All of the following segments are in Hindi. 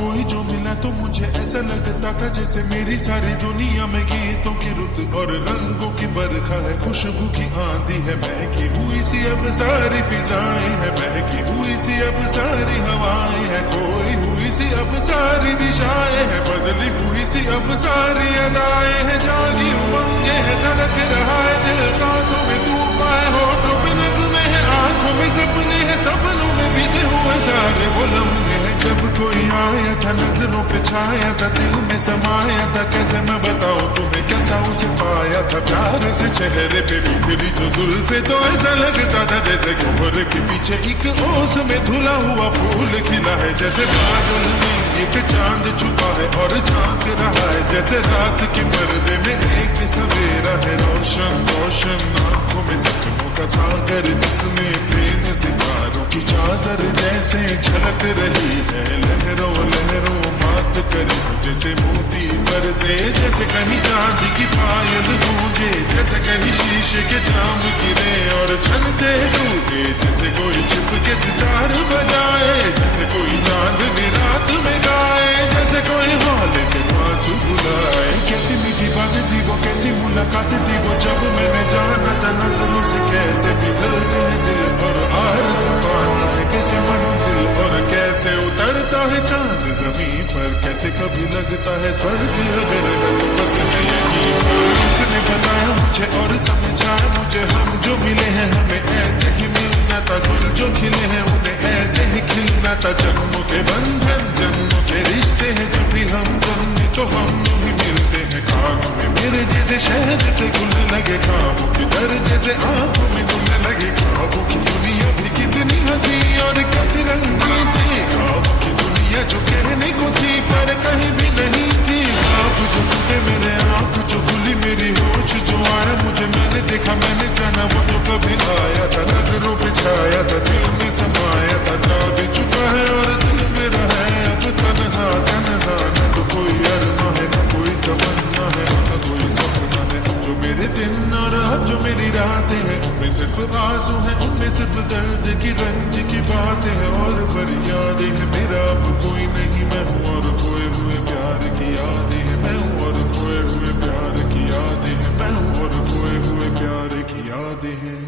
कोई जो मिला तो मुझे ऐसा लगता था जैसे मेरी सारी दुनिया में गीतों की रुत और रंगों की बरखा है, खुशबू की आंधी है, बहकी हुई सी अब सारी फिजाएं है, बहकी हुई सी अब सारी हवाएं है, खोई हुई सी अब सारी दिशाएं है, बदली हुई सी अब सारी अदाएं है, जागी उमंगे है, धड़क रहा है दिल, सांसों में तूफान है, होठों पे नगमे है, आंखों में सपने हैं, सपनों में बीते हुए सारे वो लम्हे हैं जब कोई आया था, नजरों पे छाया था, दिल में समाया था, कैसे मैं बताऊं तुम्हें कैसा उसे पाया था, प्यार से चेहरे पे बिखरी जो जुल्फे तो ऐसा लगता था जैसे कोहरे के पीछे एक ओस में धुला हुआ फूल खिला है, जैसे बादल में एक चांद छुपा है और झांक रहा है, जैसे रात के पर्दे में एक सवेरा है, रोशन रोशन आंखों में सपनों का सागर, जिसमें प्रेम सितारों की चादर जैसे झलक रही है, लहरों लहरों बात करे जैसे मोती बरसे, जैसे कहीं चांदी की पायल गूंजे, जैसे कहीं शीशे के जाम गिरे और छन से टूटे, जैसे कोई चुप के सितार बजाए, जैसे कोई चांदनी रात में गाए, जैसे कोई हौले से आंसू बुलाए, कैसी मीठी बात थी वो, कैसी मुलाकात थी वो, जब मैंने जाना था नजरों से कैसे पिघल गए दिल और आरज़ू पानी है, कैसे मंजिल और कैसे उतरता है चांद जमीन पर, कैसे कभी लगता है स्वर्ग अगर है तो बस मैं यहीं पर, उसने बताया मुझे और समझाया मुझे, हम जो मिले हैं हमें ऐसे ही मिलना था, गुल जो खिले हैं उन्हें ऐसे ही खिलना था, जन्मों के बंधन जन्मों के रिश्ते हैं, जब भी हम जन्मे तो हम ही मिलते हैं, खानों में मेरे जैसे शहद से घुलने लगे, खाबों की दर जैसे आंखों में घुलने लगे, खाबों की दुनिया भी कितनी हंसी और कैसी रंगीन थी, खाबों की दुनिया जो कहने को थी पर कहीं भी नहीं थी, आप जो टूटे मेरे आंख जो खुली मेरी होश जो आया मुझे, मैंने देखा मैंने जाना वो जो कभी आया था, नजरों पे छाया था, दिल में समाया था, जा भी चुका है और दिल मेरा है अब तन्हा तन्हा, न तो कोई अरमा है न कोई तमन्ना है न कोई सपना है, जो मेरे दिन और अब जो मेरी रातें हैं उनमें सिर्फ आंसू है, उनमें सिर्फ दर्द की रंज की बातें हैं और फरियादें हैं, मेरा अब कोई नहीं मैं हूँ और खोए हुए प्यार की यादें हैं, मैं हूँ और खोए हुए प्यार की यादें हैं, मैं हूँ और खोए हुए प्यार की यादें हैं।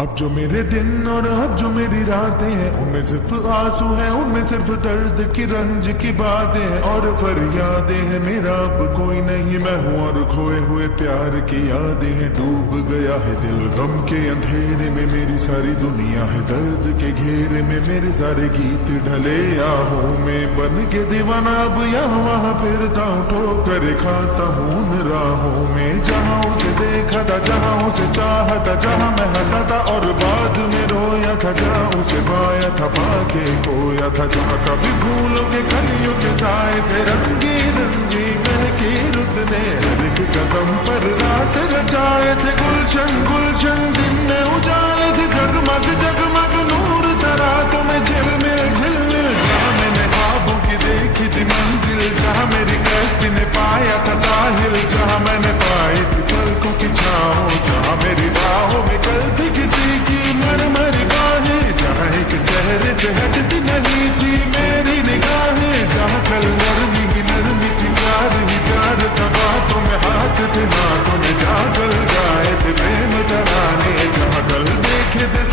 अब जो मेरे दिन और अब जो मेरी रातें हैं उनमें सिर्फ आंसू हैं, उनमें सिर्फ दर्द की रंज की बातें हैं और फरियादें हैं, मेरा अब कोई नहीं मैं हूँ और खोए हुए प्यार की यादें हैं, डूब गया है दिल गम के अंधेरे में, मेरी सारी दुनिया है दर्द के घेरे में, मेरे सारे गीत ढले आहों में, बन के दीवाना अब यहाँ वहाँ फिरता हूँ, ठोकर खाता हूँ उन राहों में, जहाँ उसे देखा था जहाँ उसे चाहा था, जहाँ मैं हंसा था और बाद में रोया था, जहाँ उसे पाया था पाके खोया था, जहाँ कभी फूलों के कलियों के साए थे, रंगी रंगी महकी रुत ने हर एक कदम पर रास रचाए थे, गुलशन गुलशन दिन में उजाले थे, जगमग जगमग नूर था रातों में झिलमिल झिलमिल, जहाँ मैंने ख्वाबों की देखी थी मंजिल, जहाँ मेरी कश्ती ने पाया था साहिल, जहाँ मैंने पाई थी पलकों की छाँव, जहाँ मेरी बाहों में कल थी किसी की मरमर बाहें, जहाँ एक चेहरे से हटती नहीं थी मेरी निगाहें, जहाँ कल नरमी थी प्यार ही प्यार था, बातों में हाथ थे हाथों में जाकर गाए थे प्रेम तराने, जहाँ कल देखे थे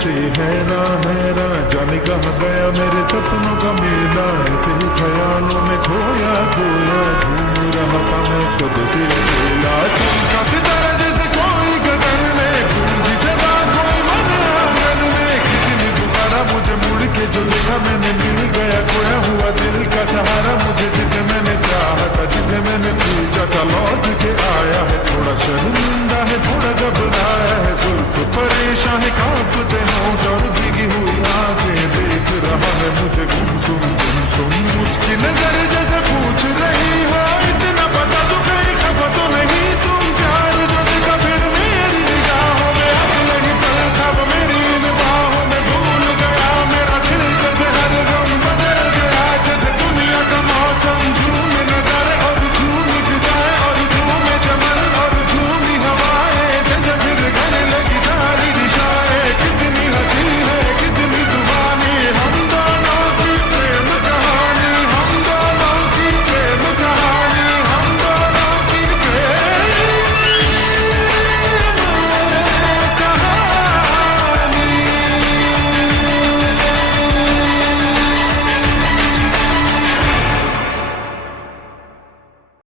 से हैरान जाने कहाँ गया मेरे सपनों का मेला। ऐसे ही ख्यालों में खोया खोया घूम रहा था मैं खुद से अकेला। चमका सितारा जैसे कोई गगन में, गूंजी सदा कोई मन आंगन में। किसी ने पुकारा मुझे मुड़ के जो देखा मैंने, मिल गया खोया हुआ दिल का सहारा मुझे। जिसे मैंने चाहा था, जिसे मैंने पूछा था, लौट के आया है। थोड़ा शर्मिंदा है, थोड़ा